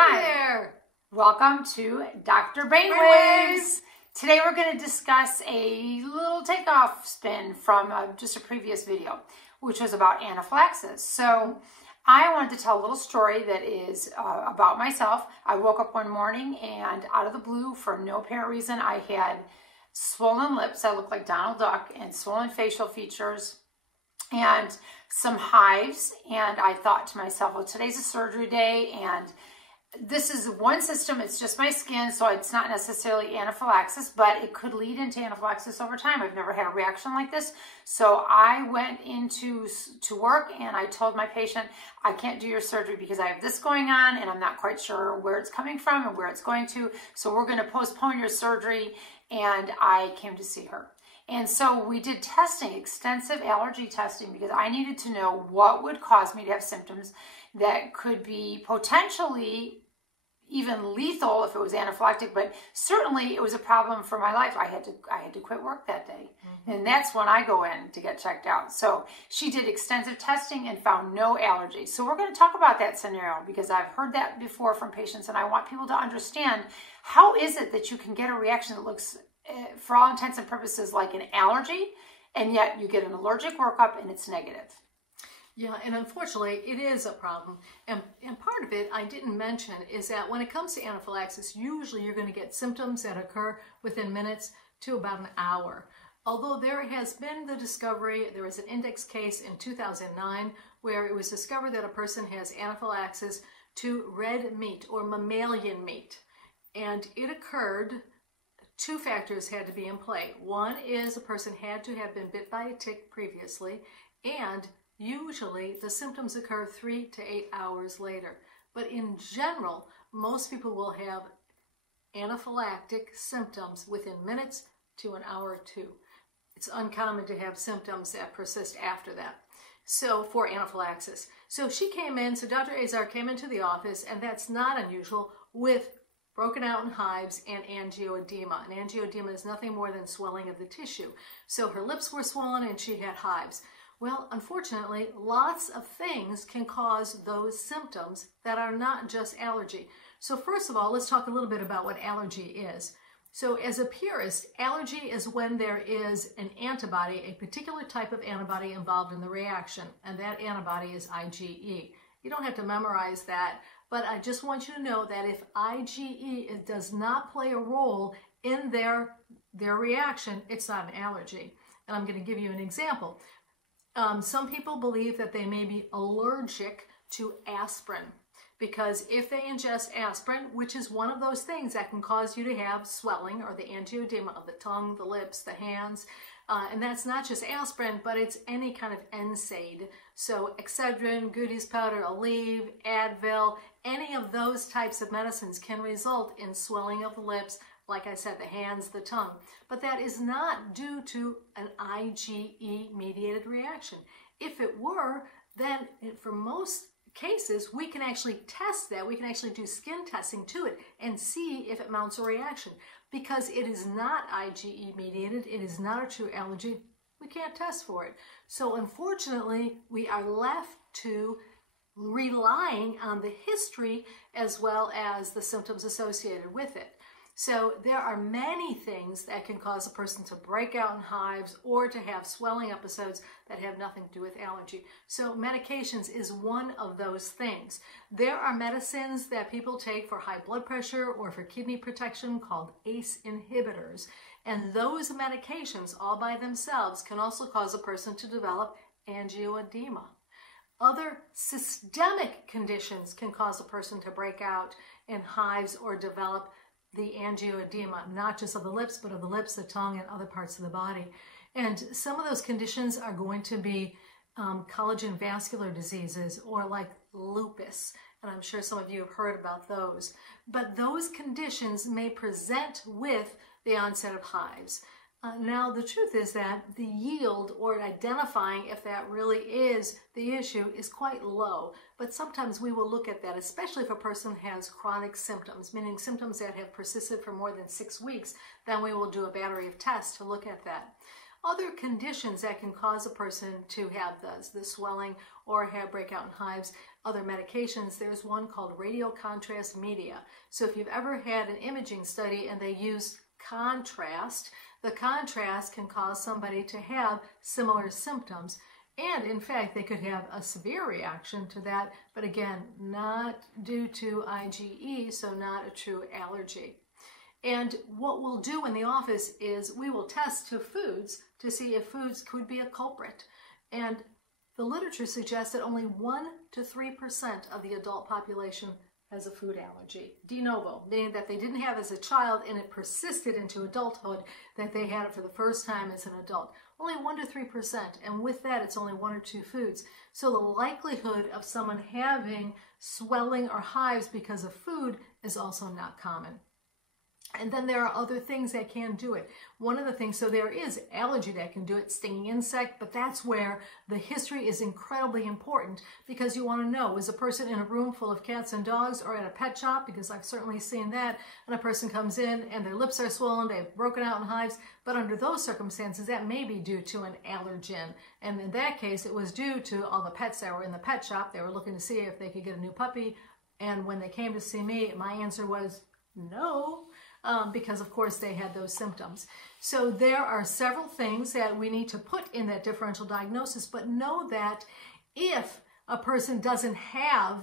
Hi there. Welcome to Dr. Brainwaves. Today we're going to discuss a little takeoff spin from just a previous video, which was about anaphylaxis. So I wanted to tell a little story that is about myself. I woke up one morning and out of the blue, for no apparent reason, I had swollen lips. I looked like Donald Duck, and swollen facial features and some hives. And I thought to myself, well, today's a surgery day, and this is one system. It's just my skin, so it's not necessarily anaphylaxis, but it could lead into anaphylaxis over time. I've never had a reaction like this. So I went into work and I told my patient, I can't do your surgery because I have this going on and I'm not quite sure where it's coming from and where it's going to. So we're going to postpone your surgery. And I came to see her. And so we did testing, extensive allergy testing, because I needed to know what would cause me to have symptoms that could be potentially even lethal if it was anaphylactic, but certainly it was a problem for my life. I had to quit work that day. And that's when I go in to get checked out. So she did extensive testing and found no allergies. So we're going to talk about that scenario because I've heard that before from patients, and I want people to understand, how is it that you can get a reaction that looks, for all intents and purposes, like an allergy, and yet you get an allergic workup and it's negative? Yeah, and unfortunately, it is a problem. And part of it I didn't mention is that when it comes to anaphylaxis, usually you're going to get symptoms that occur within minutes to about an hour. Although there has been the discovery, there was an index case in 2009 where it was discovered that a person has anaphylaxis to red meat or mammalian meat. And it occurred, two factors had to be in play. One is a person had to have been bit by a tick previously, and usually the symptoms occur 3 to 8 hours later. But in general, most people will have anaphylactic symptoms within minutes to an hour or two. It's uncommon to have symptoms that persist after that. So for anaphylaxis. So she came in, so Dr. Azar came into the office, and that's not unusual, with broken out in hives and angioedema. And angioedema is nothing more than swelling of the tissue. So her lips were swollen and she had hives. Well, unfortunately, lots of things can cause those symptoms that are not just allergy. So first of all, let's talk a little bit about what allergy is. So as a purist, allergy is when there is an antibody, a particular type of antibody involved in the reaction, and that antibody is IgE. You don't have to memorize that, but I just want you to know that if IgE does not play a role in their reaction, it's not an allergy. And I'm going to give you an example. Some people believe that they may be allergic to aspirin, because if they ingest aspirin, which is one of those things that can cause you to have swelling or the angioedema of the tongue, the lips, the hands, and that's not just aspirin, but it's any kind of NSAID. So Excedrin, Goody's powder, Aleve, Advil, any of those types of medicines can result in swelling of the lips, like I said, the hands, the tongue. But that is not due to an IgE-mediated reaction. If it were, then for most cases, we can actually test that. We can actually do skin testing to it and see if it mounts a reaction. Because it is not IgE-mediated, it is not a true allergy, we can't test for it. So unfortunately, we are left to relying on the history as well as the symptoms associated with it. So there are many things that can cause a person to break out in hives or to have swelling episodes that have nothing to do with allergy. So medications is one of those things. There are medicines that people take for high blood pressure or for kidney protection called ACE inhibitors. And those medications all by themselves can also cause a person to develop angioedema. Other systemic conditions can cause a person to break out in hives or develop the angioedema, not just of the lips, but of the lips, the tongue, and other parts of the body. And some of those conditions are going to be collagen vascular diseases, or like lupus. And I'm sure some of you have heard about those. But those conditions may present with the onset of hives. Now, the truth is that the yield or identifying if that really is the issue is quite low. But sometimes we will look at that, especially if a person has chronic symptoms, meaning symptoms that have persisted for more than 6 weeks, then we will do a battery of tests to look at that. Other conditions that can cause a person to have the swelling or have breakout in hives other medications, there's one called radiocontrast media. So if you've ever had an imaging study and they use contrast, the contrast can cause somebody to have similar symptoms. And in fact, they could have a severe reaction to that, but again, not due to IgE, so not a true allergy. And what we'll do in the office is we will test to foods to see if foods could be a culprit. And the literature suggests that only 1 to 3% of the adult population has a food allergy. De novo, meaning that they didn't have as a child and it persisted into adulthood, that they had it for the first time as an adult. Only 1 to 3%, and with that it's only 1 or 2 foods. So the likelihood of someone having swelling or hives because of food is also not common. And then there are other things that can do it. One of the things, so there is allergy that can do it, stinging insect, but that's where the history is incredibly important, because you want to know, is a person in a room full of cats and dogs or at a pet shop, because I've certainly seen that, and a person comes in and their lips are swollen, they've broken out in hives, but under those circumstances that may be due to an allergen. And in that case, it was due to all the pets that were in the pet shop. They were looking to see if they could get a new puppy, and when they came to see me, my answer was no. Because of course they had those symptoms. So there are several things that we need to put in that differential diagnosis, but know that if a person doesn't have,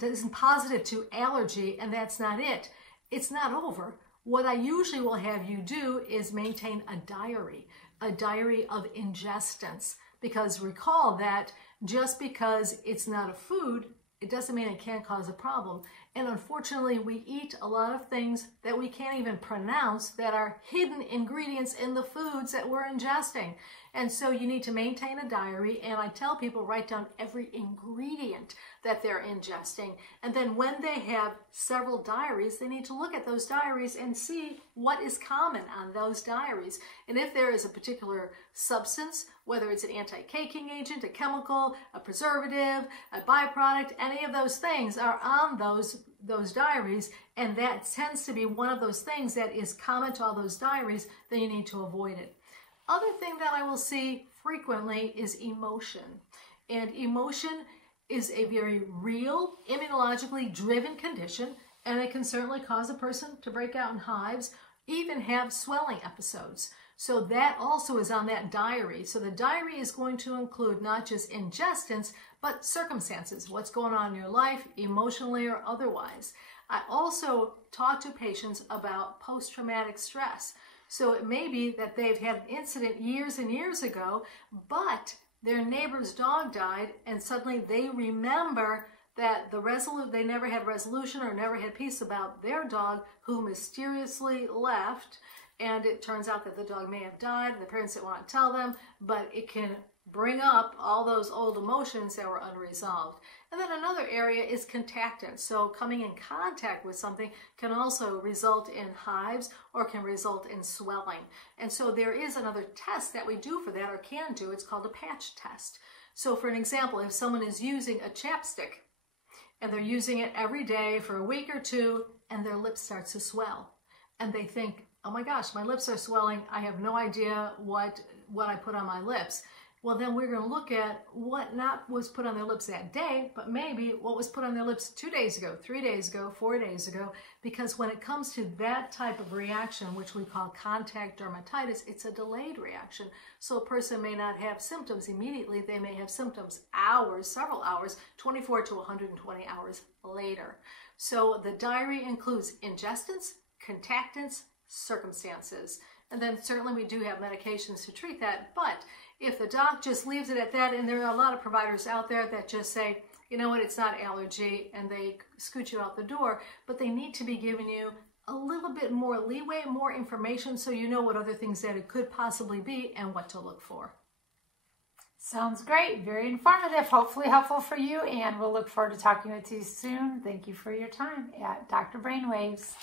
isn't positive to allergy and that's not it, it's not over. What I usually will have you do is maintain a diary of ingestants, because recall that just because it's not a food, it doesn't mean it can't cause a problem. And unfortunately, we eat a lot of things that we can't even pronounce that are hidden ingredients in the foods that we're ingesting. And so you need to maintain a diary, and I tell people write down every ingredient that they're ingesting. And then when they have several diaries, they need to look at those diaries and see what is common on those diaries. And if there is a particular substance, whether it's an anti-caking agent, a chemical, a preservative, a byproduct, any of those things are on those diaries, and that tends to be one of those things that is common to all those diaries, then you need to avoid it. Other thing that I will see frequently is emotion. And emotion is a very real, immunologically driven condition, and it can certainly cause a person to break out in hives, even have swelling episodes. So that also is on that diary. So the diary is going to include not just ingestants, but circumstances, what's going on in your life, emotionally or otherwise. I also talk to patients about post-traumatic stress. So it may be that they've had an incident years and years ago, but their neighbor's dog died, and suddenly they remember that they never had resolution or never had peace about their dog who mysteriously left, and it turns out that the dog may have died, and the parents didn't want to tell them, but it can bring up all those old emotions that were unresolved. And then another area is contactants. So coming in contact with something can also result in hives or can result in swelling. And so there is another test that we do for that, or can do. It's called a patch test. So for an example, if someone is using a chapstick and they're using it every day for a week or two and their lips start to swell, and they think, oh my gosh, my lips are swelling, I have no idea what I put on my lips. Well, then we're going to look at what not was put on their lips that day, but maybe what was put on their lips 2 days ago, 3 days ago, 4 days ago, because when it comes to that type of reaction, which we call contact dermatitis, it's a delayed reaction. So a person may not have symptoms immediately. They may have symptoms hours, several hours, 24 to 120 hours later. So the diary includes ingestants, contactants, circumstances. And then certainly we do have medications to treat that, but if the doc just leaves it at that, and there are a lot of providers out there that just say, you know what, it's not allergy, and they scoot you out the door, but they need to be giving you a little bit more leeway, more information, so you know what other things that it could possibly be and what to look for. Sounds great. Very informative. Hopefully helpful for you, and we'll look forward to talking with you soon. Thank you for your time at Dr. Brainwaves.